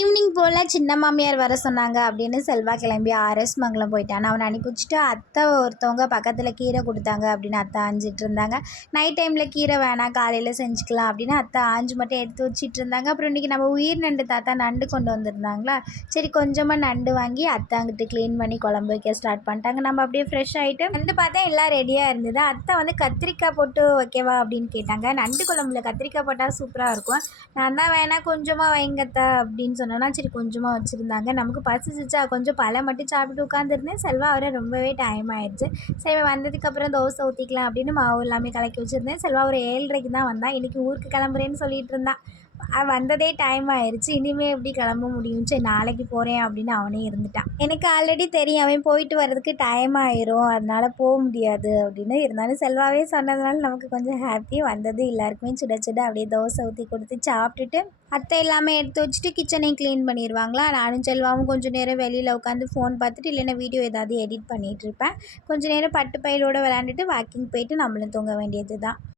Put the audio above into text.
Evening போல் சின்ன மாமியார் வர சொன்னாங்க அப்படின்னு செல்வா கிளம்பி ஆர்எஸ் மங்கலம் போயிட்டான். அவனை அனுப்பி வச்சுட்டு அத்தை ஒருத்தவங்க பக்கத்தில் கீரை கொடுத்தாங்க அப்படின்னு அத்தை ஆஞ்சிட்டு இருந்தாங்க. நைட் டைமில் கீரை வேணாம் காலையில் செஞ்சுக்கலாம் அப்படின்னு அத்தை ஆஞ்சு மட்டும் எடுத்து வச்சிட்டு இருந்தாங்க. அப்புறம் இன்றைக்கி நம்ம உயிர் நண்டு தாத்தா நண்டு கொண்டு வந்திருந்தாங்களா, சரி கொஞ்சமாக நண்டு வாங்கி அத்தை அங்கிட்டு க்ளீன் பண்ணி குழம்பு வைக்க ஸ்டார்ட் பண்ணிட்டாங்க. நம்ம அப்படியே ஃப்ரெஷ் ஆகிட்டு நண்டு பார்த்தா எல்லாம் ரெடியாக இருந்தது. அத்தை வந்து கத்திரிக்காய் போட்டு வைக்கவா அப்படின்னு கேட்டாங்க. நண்டு குழம்புல கத்திரிக்காய் போட்டால் சூப்பராக இருக்கும். நான் தான் வேணால் கொஞ்சமாக வைங்கத்தா அப்படின்னு சொன்னோன்னா சரி கொஞ்சமாக வச்சுருந்தாங்க. நமக்கு பசிச்சிச்சா கொஞ்சம் பழம் மட்டும் சாப்பிட்டு உட்காந்துருந்தேன். செல்வா வர ரொம்பவே டைம் ஆயிடுச்சு. சரி வந்ததுக்கப்புறம் தோசை ஊற்றிக்கலாம் அப்படின்னு மாவு எல்லாமே கலக்கி வச்சுருந்தேன். செல்வா ஒரு 7:30க்கு தான் வந்தான். இன்றைக்கி ஊருக்கு கிளம்புறேன்னு சொல்லிட்டு இருந்தான். வந்ததே டைம் ஆயிடுச்சு. இனிமேல் எப்படி கிளம்ப முடியும், சரி நாளைக்கு போகிறேன் அப்படின்னு அவனே இருந்துட்டான். எனக்கு ஆல்ரெடி தெரியும் அவன் போயிட்டு வர்றதுக்கு டைம் ஆயிரும், அதனால் போக முடியாது அப்படின்னு. இருந்தாலும் செல்வாவே சொன்னதுனால நமக்கு கொஞ்சம் ஹாப்பி. வந்தது எல்லாருக்குமே சுட சுட அப்படியே தோசை ஊற்றி கொடுத்து சாப்பிட்டுட்டு அத்தை எல்லாமே எடுத்து வச்சுட்டு கிச்சனையும் க்ளீன் பண்ணிடுவாங்களா. நானும் செல்வாவும் கொஞ்சம் நேரம் வெளியில் உட்காந்து ஃபோன் பார்த்துட்டு இல்லைன்னா வீடியோ ஏதாவது எடிட் பண்ணிகிட்ருப்பேன். கொஞ்சம் நேரம் பட்டு பயிலோடு விளாண்டுட்டு வாக்கிங் போயிட்டு நம்மளும் தூங்க வேண்டியது தான்.